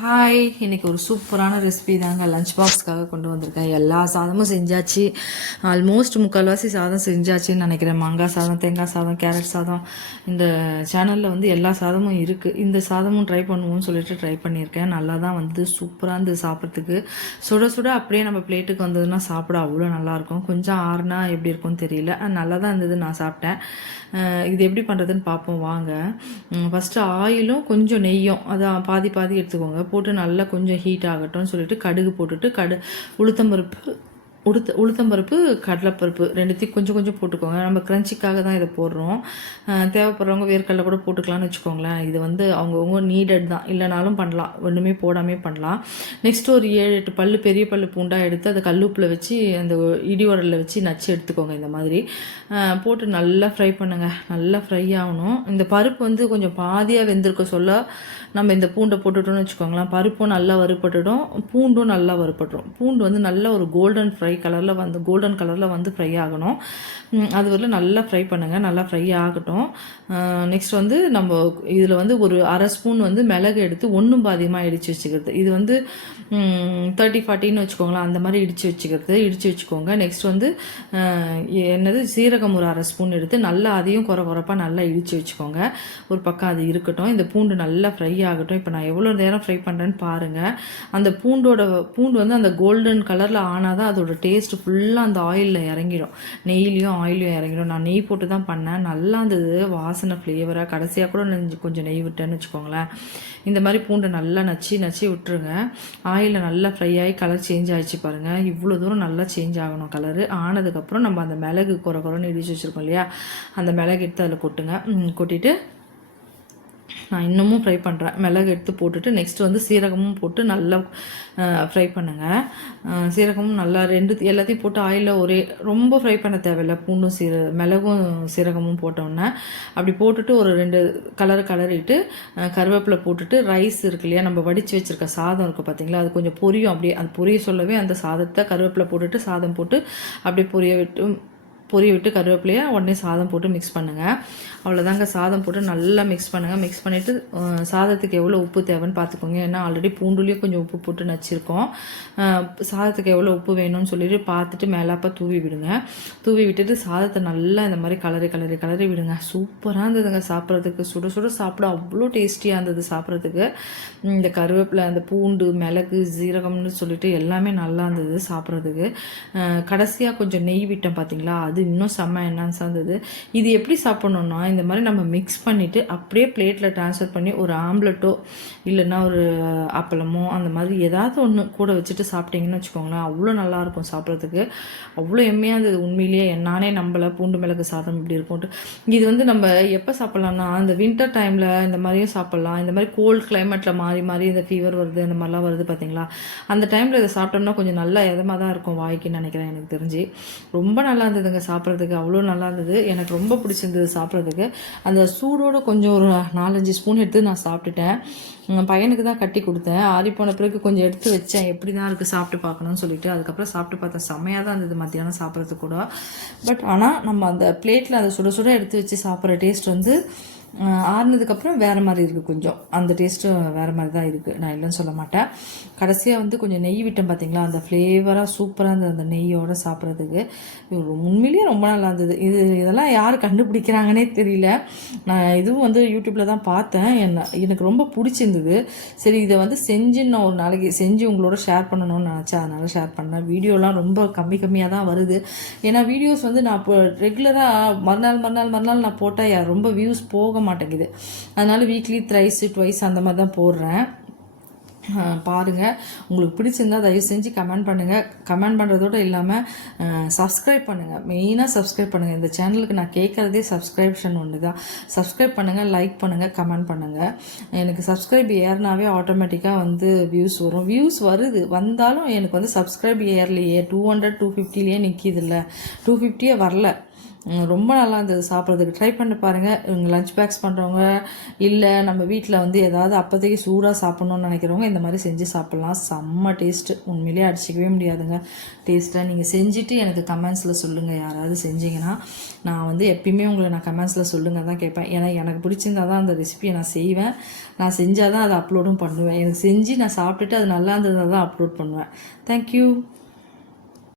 Hi, இன்றைக்கி ஒரு சூப்பரான ரெசிபி தாங்க லஞ்ச் பாக்ஸ்க்காக கொண்டு வந்திருக்கேன். எல்லா சாதமும் செஞ்சாச்சு. ஆல்மோஸ்ட் முக்கால்வாசி சாதம் செஞ்சாச்சுன்னு நினைக்கிறேன். மாங்காய் சாதம், தேங்காய் சாதம், கேரட் சாதம். இந்த சேனலில் வந்து எல்லா சாதமும் இருக்குது. இந்த சாதமும் ட்ரை பண்ணுவோம்னு சொல்லிட்டு ட்ரை பண்ணியிருக்கேன். நல்லா தான் வந்து சூப்பராக இருந்தது சாப்பிட்றதுக்கு. சுட சுட அப்படியே நம்ம பிளேட்டுக்கு வந்ததுன்னா சாப்பிட அவ்வளோ நல்லாயிருக்கும். கொஞ்சம் ஆறுனா எப்படி இருக்கும்னு தெரியல. நல்லா தான் இருந்தது, நான் சாப்பிட்டேன். இது எப்படி பண்ணுறதுன்னு பார்ப்போம் வாங்க. ஃபஸ்ட்டு ஆயிலும் கொஞ்சம் நெய்யும் அதான் பாதி பாதி எடுத்துக்கோங்க. போட்டு நல்லா கொஞ்சம் ஹீட் ஆகட்டும்னு சொல்லிட்டு கடுகு போட்டுட்டு உளுத்தம்பருப்பு உளுத்தம்பருப்பு, கடலைப்பருப்பு ரெண்டுத்தையும் கொஞ்சம் கொஞ்சம் போட்டுக்கோங்க. நம்ம க்ரன்ச்சிக்காக தான் இதை போடுறோம். தேவைப்படுறவங்க வேர்க்கடலை கூட போட்டுக்கலாம்னு வச்சுக்கோங்களேன். இது வந்து அவங்கவுங்க நீடட் தான், இல்லைனாலும் பண்ணலாம், ஒன்றுமே போடாமே பண்ணலாம். நெக்ஸ்ட்டு ஒரு 7-8 பெரிய பல்லு பூண்டாக எடுத்து அதை கல்லுப்பில் வச்சு அந்த இடி உரலில் வச்சு நச்சு எடுத்துக்கோங்க. இந்த மாதிரி போட்டு நல்லா ஃப்ரை பண்ணுங்கள். நல்லா ஃப்ரை ஆகணும். இந்த பருப்பு வந்து கொஞ்சம் பாதியாக வெந்திருக்க சொல்ல நம்ம இந்த பூண்டை போட்டுட்டோம்னு வச்சுக்கோங்களேன். பருப்பும் நல்லா வறுபட்டுடும், பூண்டும் நல்லா வறுபட்டுரும். பூண்டு வந்து நல்ல ஒரு கோல்டன் கலரில் வந்து ஃப்ரை ஆகணும். அது வரல நல்லா ஃப்ரை பண்ணுங்கள். நல்லா ஃப்ரை ஆகட்டும். நெக்ஸ்ட் வந்து நம்ம இதில் வந்து ஒரு அரை ஸ்பூன் வந்து மிளகு எடுத்து ஒன்றும் பாதியமாக இடித்து வச்சுக்கிறது. இது வந்து 30-40ன்னு வச்சுக்கோங்களேன். அந்த மாதிரி இடித்து வச்சுக்கோங்க. நெக்ஸ்ட் வந்து சீரகம் ஒரு அரை ஸ்பூன் எடுத்து நல்லா அதையும் குறப்பாக நல்லா இடித்து வச்சுக்கோங்க. ஒரு பக்கம் அது இருக்கட்டும். இந்த பூண்டு நல்லா ஃப்ரை ஆகட்டும். இப்போ நான் எவ்வளோ நேரம் ஃப்ரை பண்ணுறேன்னு பாருங்கள். அந்த பூண்டு வந்து அந்த கோல்டன் கலரில் ஆனால் தான் அதோட டேஸ்ட் ஃபுல்லாக அந்த ஆயிலில் இறங்கிடும். நெய்லையும் ஆயிலையும் இறங்கிடும். நான் நெய் போட்டு தான் பண்ணேன். நல்லா இருந்தது வாசனை, ஃப்ளேவராக. கடைசியாக கூட கொஞ்சம் நெய் விட்டேன்னு வச்சுக்கோங்களேன். இந்த மாதிரி பூண்டை நல்லா நச்சு விட்டுருங்க. ஆயிலில் நல்லா ஃப்ரை ஆகி கலர் சேஞ்ச் ஆகிடுச்சு பாருங்கள். இவ்வளோ தூரம் நல்லா சேஞ்ச் ஆகணும். கலரு ஆனதுக்கப்புறம் நம்ம அந்த மிளகு குறைன்னு இடிச்சு வச்சுருக்கோம் இல்லையா, அந்த மிளகு எடுத்து அதில் கொட்டிட்டு நான் இன்னமும் ஃப்ரை பண்ணுறேன். மிளகு எடுத்து போட்டுட்டு நெக்ஸ்ட் வந்து சீரகமும் போட்டு நல்லா ஃப்ரை பண்ணுங்கள். சீரகமும் நல்லா எல்லாத்தையும் போட்டு ஆயிலில் ரொம்ப ஃப்ரை பண்ண தேவையில்லை. பூண்டும் மிளகும் சீரகமும் போட்டோன்னே அப்படி போட்டுட்டு ஒரு 2 கலரிட்டு கருவேப்பிலை போட்டுட்டு ரைஸ் இருக்கு இல்லையா, நம்ம வடித்து வச்சுருக்க சாதம் இருக்குது பார்த்தீங்களா, அது கொஞ்சம் பொரியும். அப்படியே அது பொரிய சொல்லவே அந்த சாதத்தை கருவேப்பிலை போட்டுட்டு சாதம் போட்டு அப்படியே பொரிய விட்டு கருவேப்பிலையை உடனே சாதம் போட்டு மிக்ஸ் பண்ணுங்கள். அவ்வளோதாங்க. சாதம் போட்டு நல்லா மிக்ஸ் பண்ணுங்கள். மிக்ஸ் பண்ணிவிட்டு சாதத்துக்கு எவ்வளோ உப்பு தேவைன்னு பார்த்துக்கோங்க. ஏன்னா ஆல்ரெடி பூண்டுலேயும் கொஞ்சம் உப்பு போட்டு நச்சிருக்கோம். சாதத்துக்கு எவ்வளோ உப்பு வேணும்னு சொல்லிட்டு பார்த்துட்டு மேலாப்பா தூவி விடுங்க. தூவி விட்டுட்டு சாதத்தை நல்லா இந்த மாதிரி கலரி விடுங்க. சூப்பராக இருந்ததுங்க சாப்பிட்றதுக்கு. சுட சுட சாப்பிட அவ்வளோ டேஸ்டியாக இருந்தது சாப்பிட்றதுக்கு. இந்த கருவேப்பிலை, அந்த பூண்டு, மிளகு, சீரகம்னு சொல்லிட்டு எல்லாமே நல்லா இருந்தது சாப்பிட்றதுக்கு. கடைசியாக கொஞ்சம் நெய் விட்டேன் பார்த்தீங்களா, அது இன்னும் செம்ம என்ஹான்ஸாக இருந்தது. இது எப்படி சாப்பிட்ணுன்னா, இந்த மாதிரி நம்ம மிக்ஸ் பண்ணிவிட்டு அப்படியே பிளேட்டில் ட்ரான்ஸ்ஃபர் பண்ணி ஒரு ஆம்லெட்டோ இல்லைன்னா ஒரு அப்பளமோ அந்த மாதிரி ஏதாவது ஒன்று கூட வச்சுட்டு சாப்பிட்டீங்கன்னு வச்சுக்கோங்களேன், அவ்வளோ நல்லாயிருக்கும் சாப்பிட்றதுக்கு. அவ்வளோ எம்மையாக இருந்தது உண்மையிலேயே. நானே நம்பலை பூண்டு மிளகு சாதம் இப்படி இருக்கும்ட்டு. இது வந்து நம்ம எப்போ சாப்பிட்லான்னா, இந்த வின்டர் டைமில் இந்த மாதிரியும் சாப்பிட்லாம். இந்த மாதிரி கோல்ட் கிளைமேட்டில் மாறி இந்த ஃபீவர் வருது, இந்த மாதிரிலாம் வருது பார்த்தீங்களா, அந்த டைமில் இதை சாப்பிட்டோம்னா கொஞ்சம் நல்லா இதமாக தான் இருக்கும் வாய்க்குன்னு நினைக்கிறேன். எனக்கு தெரிஞ்சு ரொம்ப நல்லா இருந்ததுங்க சாப்பிட்றதுக்கு. அவ்வளோ நல்லா இருந்தது. எனக்கு ரொம்ப பிடிச்சிருந்தது சாப்பிட்றதுக்கு. அந்த சூடோட கொஞ்சம் ஒரு 4-5 ஸ்பூன் எடுத்து நான் சாப்பிட்டுட்டேன். பையனுக்கு தான் கட்டி கொடுத்தேன். ஆறி போன பிறகு கொஞ்சம் எடுத்து வச்சேன், எப்படி தான் இருக்குது சாப்பிட்டு பார்க்கணும்னு சொல்லிட்டு. அதுக்கப்புறம் சாப்பிட்டு பார்த்தேன். செம்மையாக தான் இருந்தது மத்தியானம் சாப்பிட்றதுக்கு கூட. பட் ஆனால் நம்ம அந்த பிளேட்டில் அதை சுட சுட எடுத்து வச்சு சாப்பிட்ற டேஸ்ட் வந்து ஆறுனதுக்கப்புறம் வேறு மாதிரி இருக்குது. கொஞ்சம் அந்த டேஸ்ட்டு வேறு மாதிரி தான் இருக்குது, நான் இல்லைன்னு சொல்ல மாட்டேன். கடைசியாக வந்து கொஞ்சம் நெய் விட்டேன் பார்த்தீங்களா, அந்த ஃப்ளேவராக சூப்பராக இருந்தது அந்த நெய்யோடு சாப்பிட்றதுக்கு. உண்மையிலேயே ரொம்ப நல்லா இருந்தது. இதெல்லாம் யார் கண்டுபிடிக்கிறாங்கன்னே தெரியல. நான் இதுவும் வந்து யூடியூப்பில் தான் பார்த்தேன். எனக்கு ரொம்ப பிடிச்சிருந்தது. சரி, இதை வந்து நான் ஒரு நாளைக்கு செஞ்சு உங்களோட ஷேர் பண்ணணும்னு நினச்சேன். அதனால் ஷேர் பண்ணேன். வீடியோலாம் ரொம்ப கம்மியாக தான் வருது. ஏன்னா வீடியோஸ் வந்து நான் இப்போ ரெகுலராக மறுநாள் நான் போட்டால் ரொம்ப வியூஸ் போக மாட்டேங்குது. அதனால் வீக்லி த்ரைஸ் அந்த மாதிரி தான் போடுறேன். பாருங்கள், உங்களுக்கு பிடிச்சிருந்தால் தயவு செஞ்சு கமெண்ட் பண்ணுங்கள். கமெண்ட் பண்ணுறதோடு இல்லாமல் சப்ஸ்கிரைப் பண்ணுங்கள். மெயினாக சப்ஸ்கிரைப் பண்ணுங்கள். இந்த சேனலுக்கு நான் கேட்குறதே சப்ஸ்கிரிப்ஷன் ஒன்று தான். சப்ஸ்கிரைப் பண்ணுங்கள், லைக் பண்ணுங்கள், கமெண்ட் பண்ணுங்கள். எனக்கு சப்ஸ்கிரைப் ஏறினாவே ஆட்டோமேட்டிக்காக வந்து வியூஸ் வரும். வியூஸ் வந்தாலும் எனக்கு வந்து சப்ஸ்கிரைப் ஏர்லையே 200-250லேயே நிற்கிது இல்லை, 250 வரல. ரொம்ப நல்லா இருந்தது சாப்பிட்றதுக்கு. ட்ரை பண்ணி பாருங்கள். இவங்க லஞ்ச் பேக்ஸ் பண்ணுறவங்க, இல்லை நம்ம வீட்டில் வந்து ஏதாவது அப்போதைக்கு சூடாக சாப்பிட்ணுன்னு நினைக்கிறவங்க இந்த மாதிரி செஞ்சு சாப்பிட்லாம். செம்ம டேஸ்ட்டு, உண்மையிலேயே அடிச்சிக்கவே முடியாதுங்க டேஸ்ட்டாக. நீங்கள் செஞ்சுட்டு எனக்கு கமெண்ட்ஸில் சொல்லுங்கள், யாராவது செஞ்சீங்கன்னா. நான் வந்து எப்பயுமே உங்களை நான் கமெண்ட்ஸில் சொல்லுங்கள் தான் கேட்பேன். ஏன்னா எனக்கு பிடிச்சிருந்தா தான் அந்த ரெசிபியை நான் செய்வேன். நான் செஞ்சால் தான் அதை அப்லோடும் பண்ணுவேன். எனக்கு செஞ்சு நான் சாப்பிட்டுட்டு அது நல்லா இருந்ததாக தான் அப்லோட் பண்ணுவேன். தேங்க்யூ.